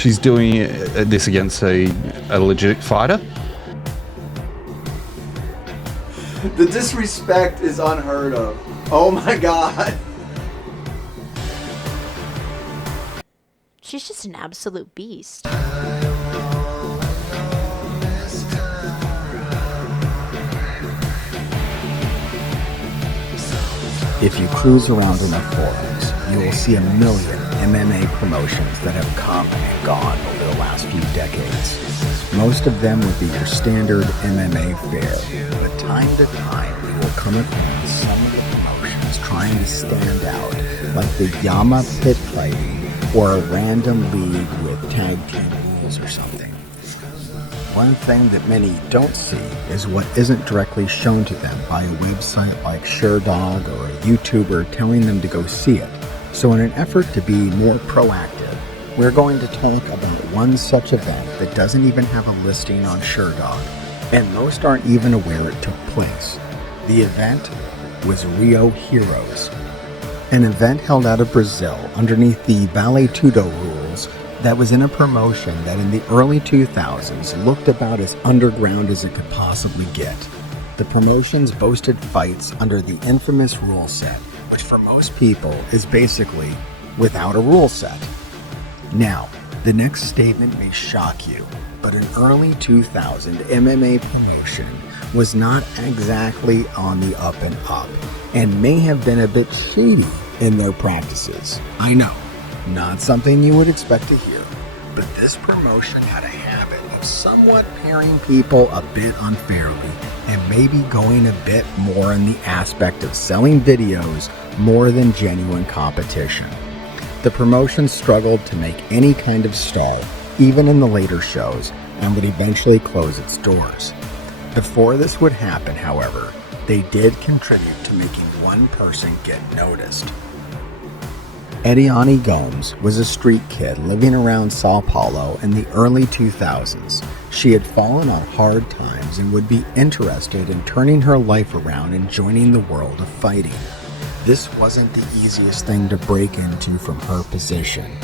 She's doing this against a legit fighter? The disrespect is unheard of. Oh my god. She's just an absolute beast. If you cruise around enough forums, you will see a million MMA promotions that have come and gone over the last few decades. Most of them would be your standard MMA fare, but time to time you will come across some of the promotions trying to stand out, like the Yama Pit Fighting or a random league with tag team rules or something. One thing that many don't see is what isn't directly shown to them by a website like ShareDog or a YouTuber telling them to go see it. So in an effort to be more proactive, we're going to talk about one such event that doesn't even have a listing on ShareDog, and most aren't even aware it took place. The event was Rio Heroes, an event held out of Brazil underneath the Vale Tudo rules that was in a promotion that in the early 2000s looked about as underground as it could possibly get. The promotions boasted fights under the infamous rule set, which for most people is basically without a rule set. Now, the next statement may shock you, but an early 2000 MMA promotion was not exactly on the up and up, and may have been a bit shady in their practices. I know, not something you would expect to hear, but this promotion had a habit of somewhat pairing people a bit unfairly and maybe going a bit more in the aspect of selling videos more than genuine competition. The promotion struggled to make any kind of stall, even in the later shows, and would eventually close its doors. Before this would happen, however, they did contribute to making one person get noticed. Ediane Gomes was a street kid living around Sao Paulo in the early 2000s. She had fallen on hard times and would be interested in turning her life around and joining the world of fighting. This wasn't the easiest thing to break into from her position,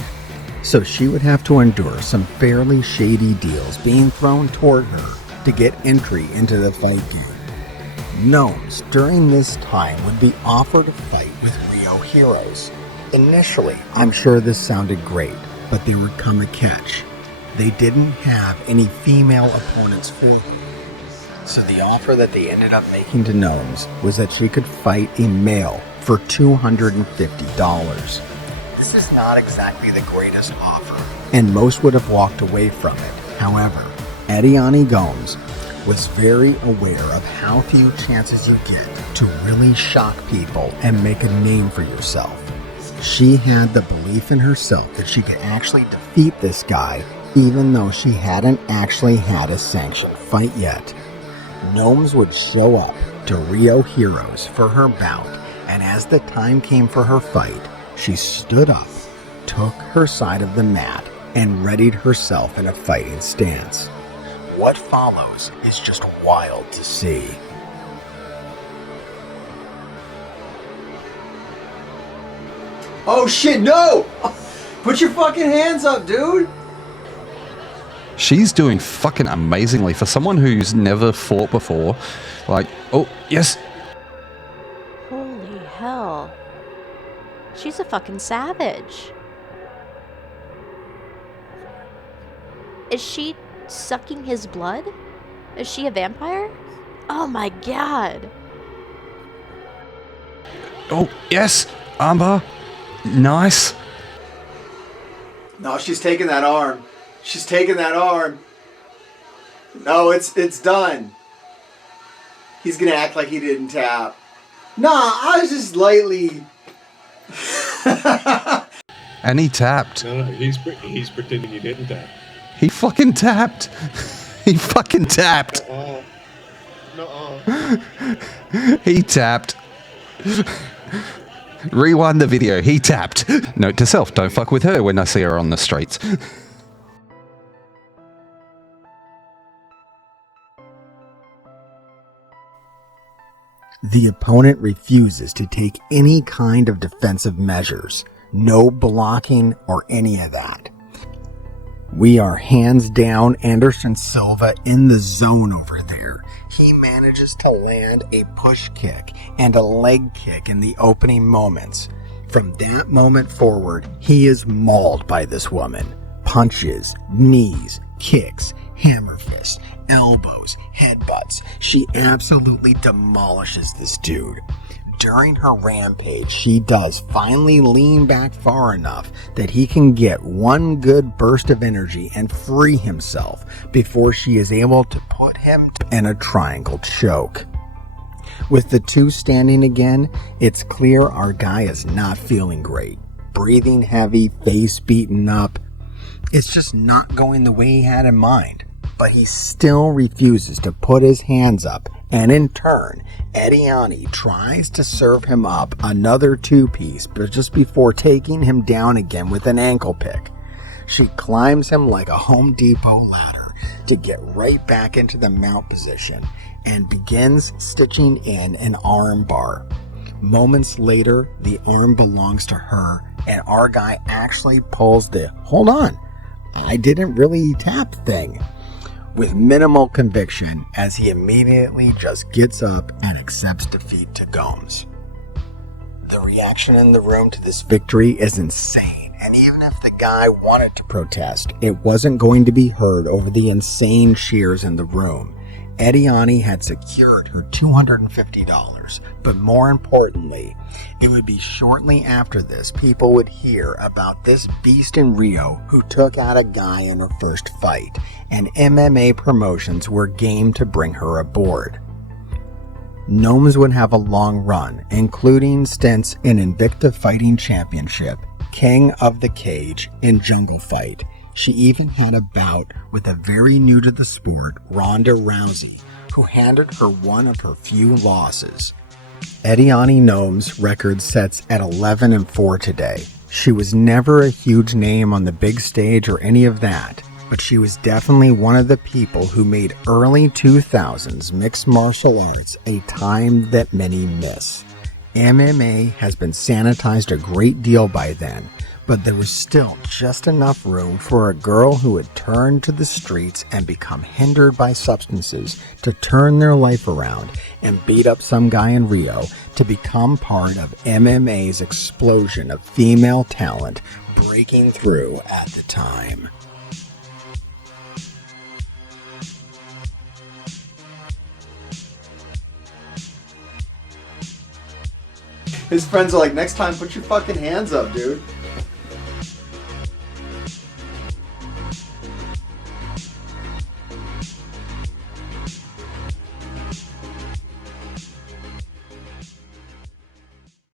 so she would have to endure some fairly shady deals being thrown toward her to get entry into the fight game. Gnomes during this time would be offered a fight with Rio Heroes. Initially, I'm sure this sounded great, but there would come a catch. They didn't have any female opponents for her. So the offer that they ended up making to Gnomes was that she could fight a male for $250. This is not exactly the greatest offer, and most would have walked away from it. However, Ediane Gomes was very aware of how few chances you get to really shock people and make a name for yourself. She had the belief in herself that she could actually defeat this guy, even though she hadn't actually had a sanctioned fight yet. Gnomes would show up to Rio Heroes for her bout, and as the time came for her fight, she stood up, took her side of the mat, and readied herself in a fighting stance. What follows is just wild to see. Oh shit, no! Put your fucking hands up, dude! She's doing fucking amazingly for someone who's never fought before. Like, oh, yes. Holy hell. She's a fucking savage. Is she sucking his blood? Is she a vampire? Oh my god. Oh, yes. Armbar. Nice. No, she's taking that arm. She's taking that arm. No, it's done. He's gonna act like he didn't tap. Nah, I was just lightly... And he tapped. No, he's pretending he didn't tap. He fucking tapped. He fucking tapped. He tapped. Rewind the video. He tapped. Note to self, don't fuck with her when I see her on the streets. The opponent refuses to take any kind of defensive measures. No blocking or any of that. We are hands down Anderson Silva in the zone over there. He manages to land a push kick and a leg kick in the opening moments. From that moment forward, he is mauled by this woman. Punches, knees, kicks, hammer fists, elbows, headbutts. She absolutely demolishes this dude. During her rampage, she does finally lean back far enough that he can get one good burst of energy and free himself before she is able to put him in a triangle choke. With the two standing again, it's clear our guy is not feeling great. Breathing heavy, face beaten up. It's just not going the way he had in mind. But he still refuses to put his hands up, and in turn, Ediane tries to serve him up another two-piece, but just before taking him down again with an ankle pick. She climbs him like a Home Depot ladder to get right back into the mount position and begins stitching in an arm bar. Moments later, the arm belongs to her, and our guy actually pulls the "hold on, I didn't really tap" thing, with minimal conviction, as he immediately just gets up and accepts defeat to Gomes. The reaction in the room to this victory is insane, and even if the guy wanted to protest, it wasn't going to be heard over the insane cheers in the room. Ediane had secured her $250, but more importantly, it would be shortly after this people would hear about this beast in Rio who took out a guy in her first fight, and MMA promotions were game to bring her aboard. Gomes would have a long run, including stints in Invicta Fighting Championship, King of the Cage, and Jungle Fight. She even had a bout with a very new to the sport, Ronda Rousey, who handed her one of her few losses. Ediane Gomes' record sets at 11-4 today. She was never a huge name on the big stage or any of that, but she was definitely one of the people who made early 2000s mixed martial arts a time that many miss. MMA has been sanitized a great deal by then, but there was still just enough room for a girl who had turned to the streets and become hindered by substances to turn their life around and beat up some guy in Rio to become part of MMA's explosion of female talent breaking through at the time. His friends are like, next time put your fucking hands up, dude.